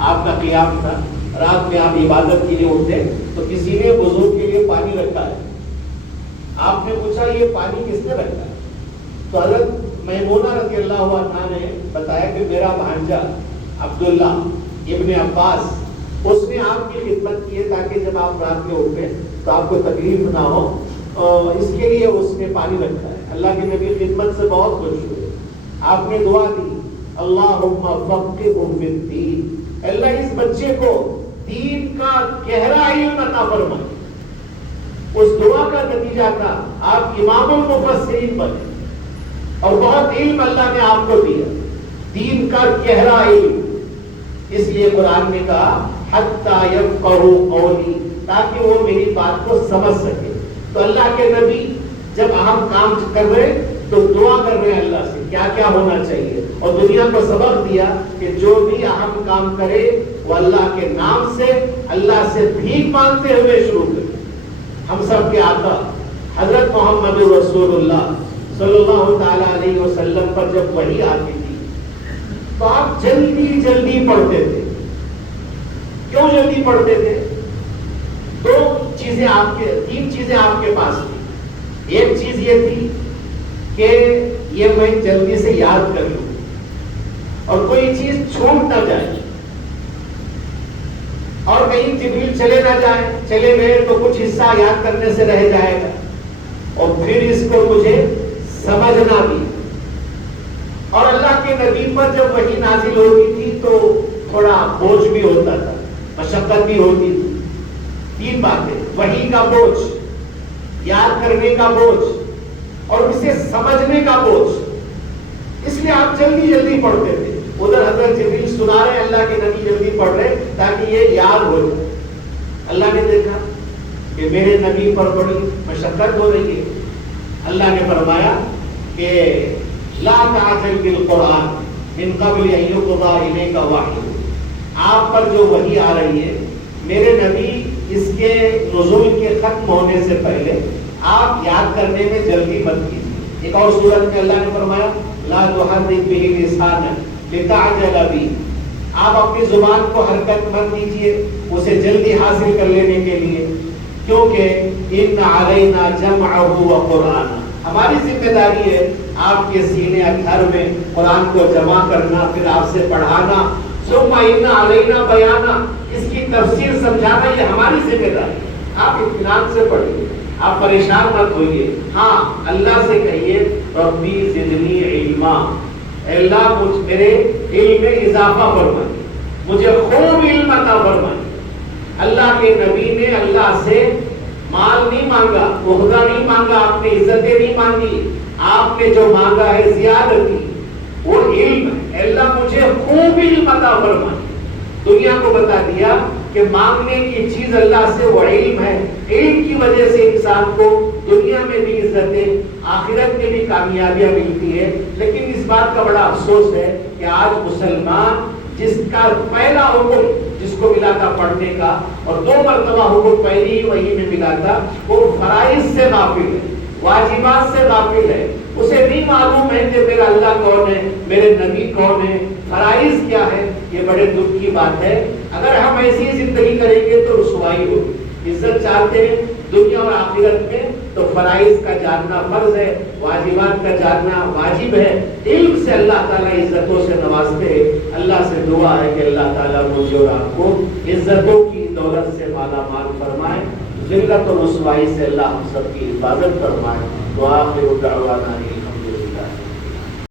آپ کا قیام تھا، رات میں آپ عبادت کے لیے اٹھے تو کسی نے وضو کے لیے پانی رکھا ہے. آپ نے پوچھا یہ پانی کس نے رکھا ہے؟ تو حضرت میمونہ رضی اللہ عنہا نے بتایا کہ میرا بھانجا عبداللہ ابن عباس، اس نے آپ کی خدمت کی ہے تاکہ جب آپ رات میں اٹھیں تو آپ کو تکلیف نہ ہو، اس کے لیے اس نے پانی رکھا ہے. اللہ کے نبی خدمت سے بہت خوش ہوئے. آپ نے دعا دی اللہم فقہہ فی الدین، اللہ اس بچے کو دین کا گہرا علم عطا فرما. اس دعا کا نتیجہ تھا آپ امام المفسرین بنے اور بہت علم اللہ نے آپ کو دیا، دین کا گہرا علم. اس لیے قرآن نے کہا حتی یفقہوا قولی، تاکہ وہ میری بات کو سمجھ سکے. تو اللہ کے نبی جب اہم کام کر رہے تو دعا کر رہے ہیں اللہ سے کیا کیا ہونا چاہیے، اور دنیا کو سبق دیا کہ جو بھی اہم کام کرے وہ اللہ کے نام سے، اللہ سے بھیک مانگتے ہوئے شروع کرے. ہم سب کے آقا حضرت محمد رسول اللہ صلی اللہ تعالی علیہ وسلم پر جب وحی آتی تھی تو آپ جلدی جلدی پڑھتے تھے. کیوں جلدی پڑھتے تھے؟ تین چیزیں آپ کے پاس تھی. ایک چیز یہ تھی کہ یہ میں جلدی سے یاد کر لوں اور کوئی چیز چھوٹ نہ جائے، اور کہیں جبریل چلے نہ جائے، چلے گئے تو کچھ حصہ یاد کرنے سے رہ جائے گا، اور پھر اس کو مجھے سمجھنا بھی. اور اللہ کے نبی پر جب وحی نازل ہوتی تھی تو تھوڑا بوجھ بھی ہوتا تھا، مشقت بھی ہوتی تھی. تین باتیں: وحی کا بوجھ، یاد کرنے کا بوجھ، اور اسے سمجھنے کا بوجھ. اس لیے آپ جلدی جلدی پڑھتے تھے. ادھر حضرت جبریل سنا رہے، اللہ کے نبی جلدی پڑھ رہے تاکہ یہ یاد ہو جائے. اللہ نے دیکھا کہ میرے نبی پر بڑی مشقت ہو رہی ہے. اللہ نے فرمایا کہ لا تعجل بالقرآن من قبل ان یقضى الیک وحی، آپ پر جو وحی آ رہی ہے میرے نبی اس کے نزول کے ختم ہونے سے پہلے آپ یاد کرنے میں جلدی مت کیجیے. ایک اور سورت میں اللہ نے فرمایا لا تحرک به لسانک لتعجل به، آپ اپنی زبان کو حرکت مت دیجیے اسے جلدی حاصل کر لینے کے لیے، کیونکہ ان علینا جمعہ وقرآن، ہماری ذمہ داری ہے آپ کے سینے گھر میں قرآن کو جمع کرنا، پھر آپ سے پڑھانا. ثم ان علینا بیانا، اس کی تفسیر سمجھانا، یہ ہماری ذمہ داری. آپ اطمینان سے پڑھیے، آپ پریشان مت ہوئیے. ہاں اللہ سے کہیے ربی زدنی علما، اللہ میرے علم میں اضافہ فرمائیے، مجھے خوب علم عطا فرمائیے. اللہ کے نبی نے اللہ سے مال نہیں مانگا، عہدہ نہیں مانگا، آپ نے عزتیں نہیں مانگی، آپ نے جو مانگا ہے زیادتی، وہ علم ہے. اللہ مجھے خوب علم عطا فرمائے. دنیا کو بتا دیا کہ مانگنے کی چیز اللہ سے وہ علم ہے. علم کی وجہ سے انسان کو دنیا میں بھی عزتیں، آخرت میں بھی کامیابیاں ملتی ہے. لیکن اس بات کا بڑا افسوس ہے کہ آج مسلمان جس کا پہلا حکم جس کو ملا تھا پڑھنے کا، اور 2 مرتبہ حکم پہلی وحی میں ملا تھا، وہ فرائض سے غافل ہے، واجبات سے غافل ہے. اسے نہیں معلوم ہے کہ میرا اللہ کون ہے، میرے نبی کون ہے، فرائض کیا ہے. یہ بڑے دکھ کی بات ہے. اگر ہم ایسی زندگی کریں گے تو رسوائی ہوگی. عزت چاہتے ہیں دنیا اور آخرت میں تو فرائض کا جاننا فرض ہے، واجبات کا جاننا واجب ہے. علم سے اللہ تعالیٰ عزتوں سے نوازتے ہیں. اللہ سے دعا ہے کہ اللہ تعالیٰ مجھے اور آپ کو عزتوں کی دولت سے مالا مال فرمائے، ذلت و رسوائی سے اللہ ہم سب کی حفاظت فرمائے. دعا میں دعوانا